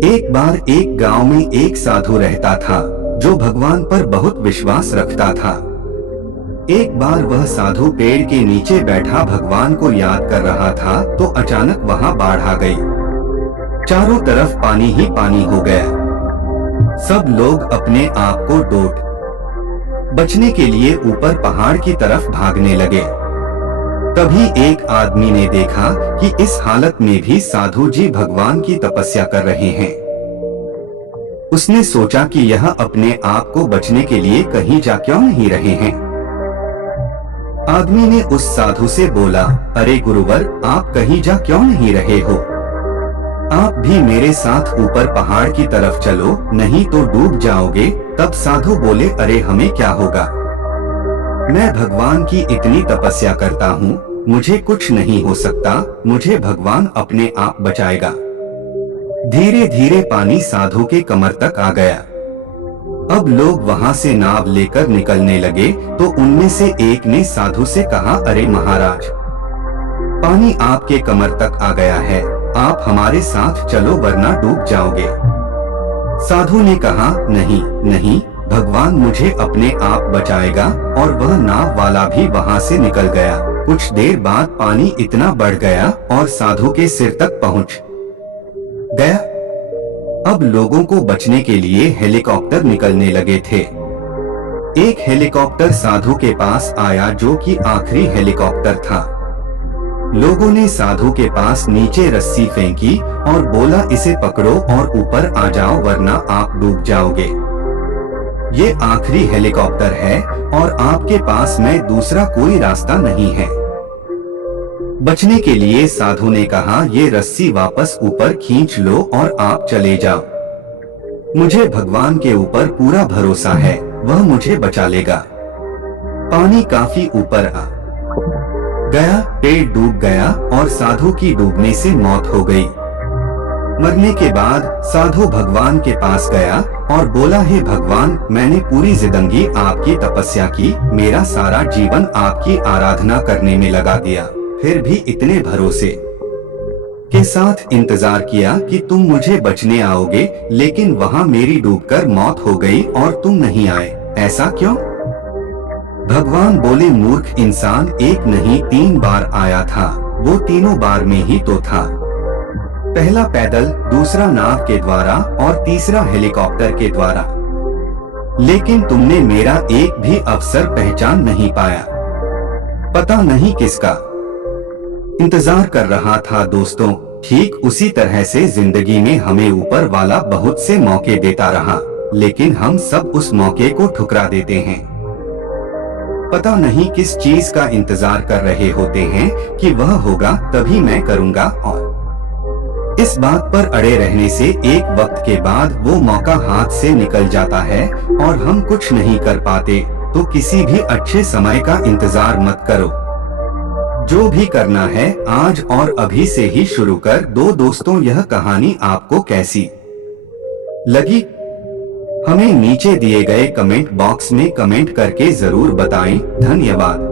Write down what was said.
एक बार एक गांव में एक साधु रहता था जो भगवान पर बहुत विश्वास रखता था। एक बार वह साधु पेड़ के नीचे बैठा भगवान को याद कर रहा था तो अचानक वहां बाढ़ आ गई। चारों तरफ पानी ही पानी हो गया। सब लोग अपने आप को डूब बचने के लिए ऊपर पहाड़ की तरफ भागने लगे। तभी एक आदमी ने देखा कि इस हालत में भी साधु जी भगवान की तपस्या कर रहे हैं। उसने सोचा कि यह अपने आप को बचने के लिए कहीं जा क्यों नहीं रहे हैं। आदमी ने उस साधु से बोला, अरे गुरुवर, आप कहीं जा क्यों नहीं रहे हो? आप भी मेरे साथ ऊपर पहाड़ की तरफ चलो, नहीं तो डूब जाओगे। तब साधु बोले, अरे हमें क्या होगा, मैं भगवान की इतनी तपस्या करता हूँ, मुझे कुछ नहीं हो सकता, मुझे भगवान अपने आप बचाएगा। धीरे धीरे पानी साधु के कमर तक आ गया। अब लोग वहां से नाव लेकर निकलने लगे तो उनमें से एक ने साधु से कहा, अरे महाराज, पानी आपके कमर तक आ गया है, आप हमारे साथ चलो वरना डूब जाओगे। साधु ने कहा, नहीं नहीं, भगवान मुझे अपने आप बचाएगा। और वह नाव वाला भी वहां से निकल गया। कुछ देर बाद पानी इतना बढ़ गया और साधु के सिर तक पहुंच गया। अब लोगों को बचने के लिए हेलीकॉप्टर निकलने लगे थे। एक हेलीकॉप्टर साधु के पास आया जो कि आखिरी हेलीकॉप्टर था। लोगों ने साधु के पास नीचे रस्सी फेंकी और बोला, इसे पकड़ो और ऊपर आ जाओ वरना आप डूब जाओगे। ये आखिरी हेलीकॉप्टर है और आपके पास में दूसरा कोई रास्ता नहीं है। बचने के लिए साधु ने कहा, ये रस्सी वापस ऊपर खींच लो और आप चले जाओ। मुझे भगवान के ऊपर पूरा भरोसा है, वह मुझे बचा लेगा। पानी काफी ऊपर आ गया, पेड़ डूब गया और साधु की डूबने से मौत हो गई। मरने के बाद साधु भगवान के पास गया और बोला, हे भगवान, मैंने पूरी जिंदगी आपकी तपस्या की, मेरा सारा जीवन आपकी आराधना करने में लगा दिया, फिर भी इतने भरोसे के साथ इंतजार किया कि तुम मुझे बचने आओगे, लेकिन वहां मेरी डूबकर मौत हो गई और तुम नहीं आए, ऐसा क्यों? भगवान बोले, मूर्ख इंसान, एक नहीं 3 बार आया था, वो तीनों बार में ही तो था। पहला पैदल, दूसरा नाव के द्वारा और तीसरा हेलीकॉप्टर के द्वारा, लेकिन तुमने मेरा एक भी अवसर पहचान नहीं पाया। पता नहीं किसका इंतजार कर रहा था। दोस्तों, ठीक उसी तरह से जिंदगी में हमें ऊपर वाला बहुत से मौके देता रहा, लेकिन हम सब उस मौके को ठुकरा देते हैं। पता नहीं किस चीज का इंतजार कर रहे होते हैं कि वह होगा तभी मैं करूंगा, और इस बात पर अड़े रहने से एक वक्त के बाद वो मौका हाथ से निकल जाता है और हम कुछ नहीं कर पाते। तो किसी भी अच्छे समय का इंतजार मत करो। जो भी करना है आज और अभी से ही शुरू कर दो। दोस्तों, यह कहानी आपको कैसी लगी, हमें नीचे दिए गए कमेंट बॉक्स में कमेंट करके जरूर बताएं। धन्यवाद।